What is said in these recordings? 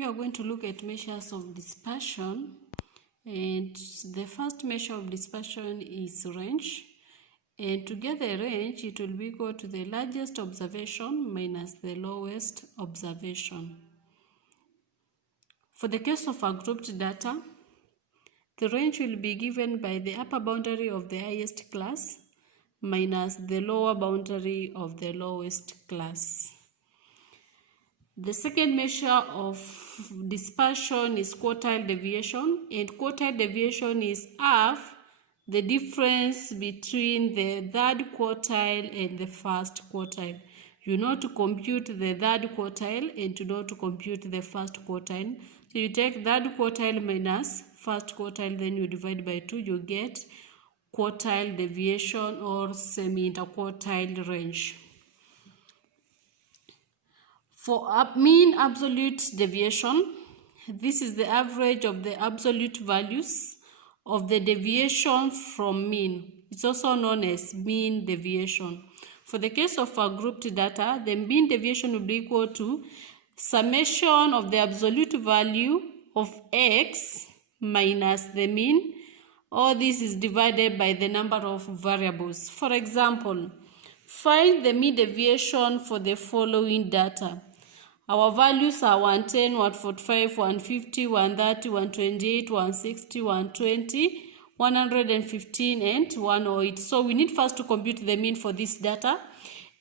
We are going to look at measures of dispersion, and the first measure of dispersion is range. And to get the range, it will be equal to the largest observation minus the lowest observation. For the case of a grouped data, the range will be given by the upper boundary of the highest class minus the lower boundary of the lowest class. The second measure of dispersion is quartile deviation, and quartile deviation is half the difference between the third quartile and the first quartile. You know to compute the third quartile and to know to compute the first quartile. So you take third quartile minus first quartile, then you divide by 2, you get quartile deviation or semi-interquartile range. For mean absolute deviation, this is the average of the absolute values of the deviation from mean. It's also known as mean deviation. For the case of a grouped data, the mean deviation will be equal to summation of the absolute value of x minus the mean. All this is divided by the number of variables. For example, find the mean deviation for the following data. Our values are 110, 145, 150, 130, 128, 160, 120, 115, and 108. So we need first to compute the mean for this data.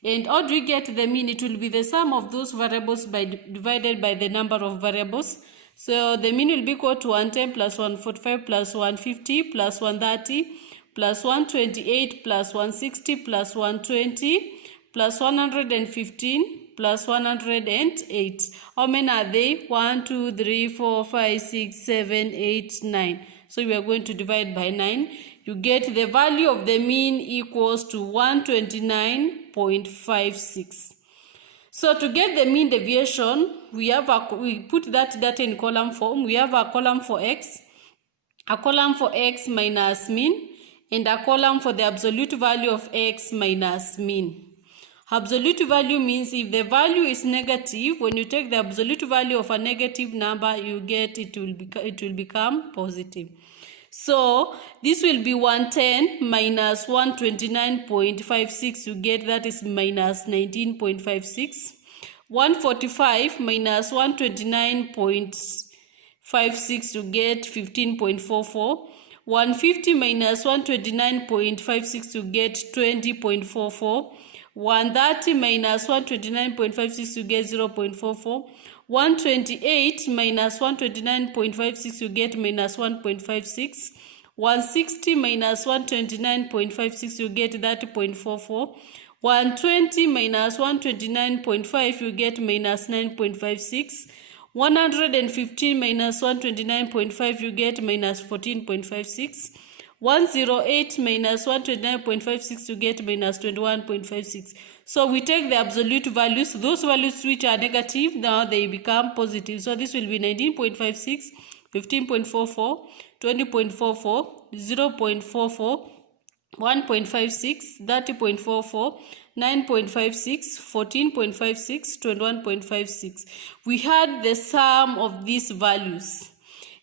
And how do we get the mean? It will be the sum of those variables divided by the number of variables. So the mean will be equal to 110 plus 145 plus 150 plus 130 plus 128 plus 160 plus 120 plus 115 plus 108. How many are they? 1, 2, 3, 4, 5, 6, 7, 8, 9. So we are going to divide by 9. You get the value of the mean equals to 129.56. So to get the mean deviation, we put that data in column form. We have a column for x minus mean, and a column for the absolute value of x minus mean. Absolute value means if the value is negative, when you take the absolute value of a negative number, you get it will become positive. So this will be 110 minus 129.56, you get that is minus 19.56. 145 minus 129.56, you get 15.44. 150 minus 129.56, you get 20.44. 130 minus 129.56, you get 0.44. 128 minus 129.56, you get minus 1.56. 160 minus 129.56, you get 30.44. 120 minus 129.5, you get minus 9.56. 115 minus 129.5, you get minus 14.56. 108 minus 129.56, you get minus 21.56. So we take the absolute values. Those values which are negative, now they become positive. So this will be 19.56, 15.44, 20.44, 0.44, 1.56, 30.44, 9.56, 14.56, 21.56. We had the sum of these values.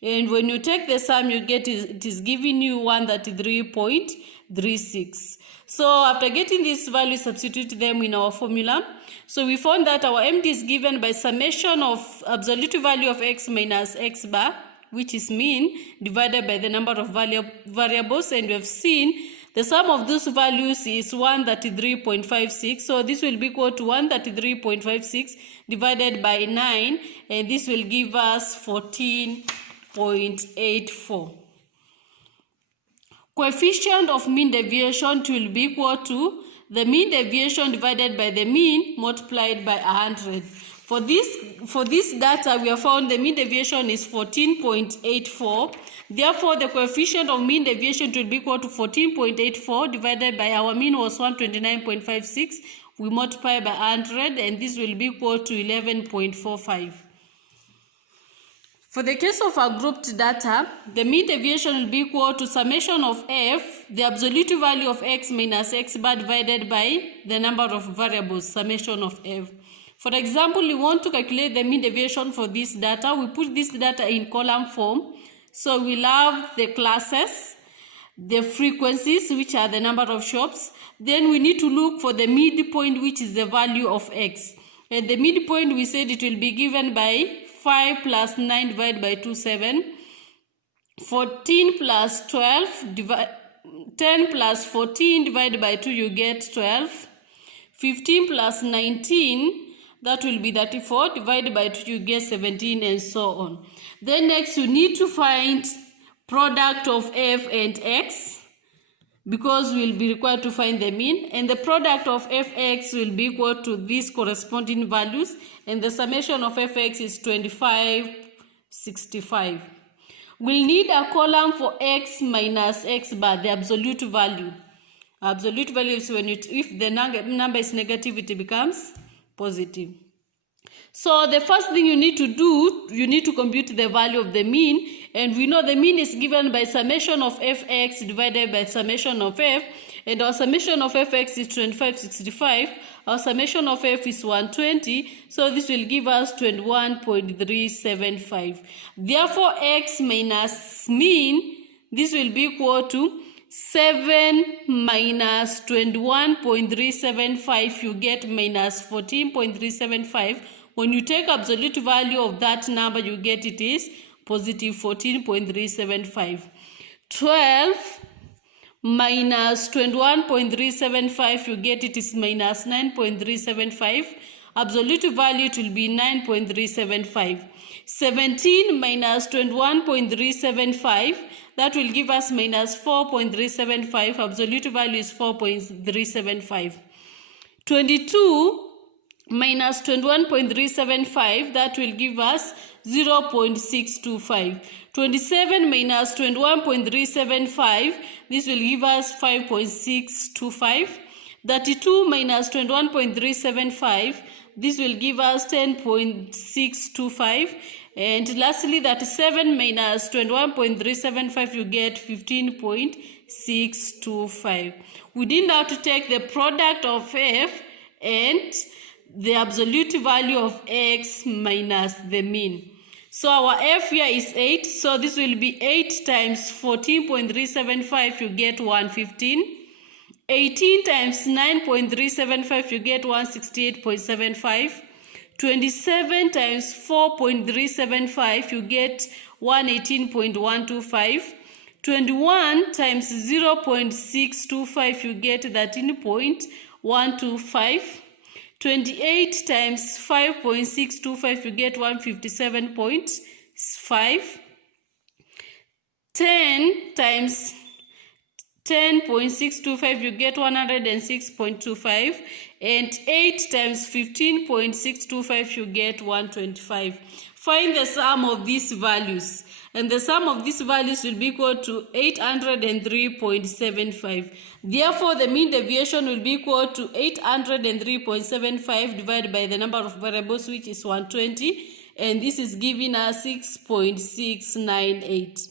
And when you take the sum, you get it is giving you 133.36. So after getting these values, substitute them in our formula. So we found that our MD is given by summation of absolute value of x minus x bar, which is mean, divided by the number of variables. And we have seen the sum of those values is 133.56. So this will be equal to 133.56 divided by 9. And this will give us 14.84. Coefficient of mean deviation will be equal to the mean deviation divided by the mean multiplied by 100. For this data, we have found the mean deviation is 14.84. Therefore, the coefficient of mean deviation will be equal to 14.84 divided by our mean was 129.56. We multiply by 100, and this will be equal to 11.45. For the case of a grouped data, the mean deviation will be equal to summation of f, the absolute value of x minus x bar divided by the number of variables, summation of f. For example, we want to calculate the mean deviation for this data. We put this data in column form. So we'll have the classes, the frequencies, which are the number of shops. Then we need to look for the midpoint, which is the value of x. And the midpoint, we said it will be given by 5 plus 9 divided by 2, 7. 14 plus 12, 10 plus 14 divided by 2, you get 12. 15 plus 19, that will be 34, divided by 2, you get 17, and so on. Then next, you need to find product of f and x, because we will be required to find the mean, and the product of fx will be equal to these corresponding values, and the summation of fx is 25, 65. We'll need a column for x minus x bar, the absolute value. Absolute value is when if the number is negative, it becomes positive. So the first thing you need to do, you need to compute the value of the mean, and we know the mean is given by summation of fx divided by summation of f, and our summation of fx is 2565, our summation of f is 120, so this will give us 21.375. Therefore, x minus mean, this will be equal to 7 minus 21.375, you get minus 14.375. When you take absolute value of that number, you get it is positive 14.375. 12 minus 21.375, you get it is minus 9.375. Absolute value, it will be 9.375. 17 minus 21.375, that will give us minus 4.375. Absolute value is 4.375. 22 minus 21.375, that will give us 0.625. 27 minus 21.375, this will give us 5.625. 32 minus 21.375, this will give us 10.625. And lastly, 37 minus 21.375, you get 15.625. We didn't have to take the product of f and the absolute value of x minus the mean. So our f here is 8, so this will be 8 times 14.375, you get 115. 18 times 9.375, you get 168.75. 27 times 4.375, you get 118.125. 21 times 0.625, you get 13.125. 28 times 5.625, you get 157.5. 10 times 10.625, you get 106.25. And 8 times 15.625, you get 125. Find the sum of these values. And the sum of these values will be equal to 803.75. Therefore, the mean deviation will be equal to 803.75 divided by the number of variables, which is 120. And this is giving us 6.698.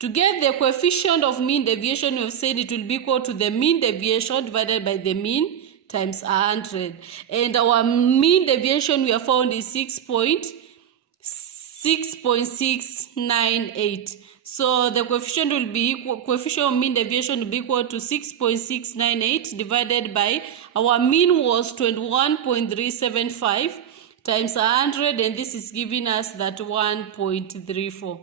To get the coefficient of mean deviation, we have said it will be equal to the mean deviation divided by the mean times 100. And our mean deviation we have found is 6.698. So the coefficient will be equal, coefficient of mean deviation will be equal to 6.698 divided by our mean was 21.375 times 100, and this is giving us that 1.34.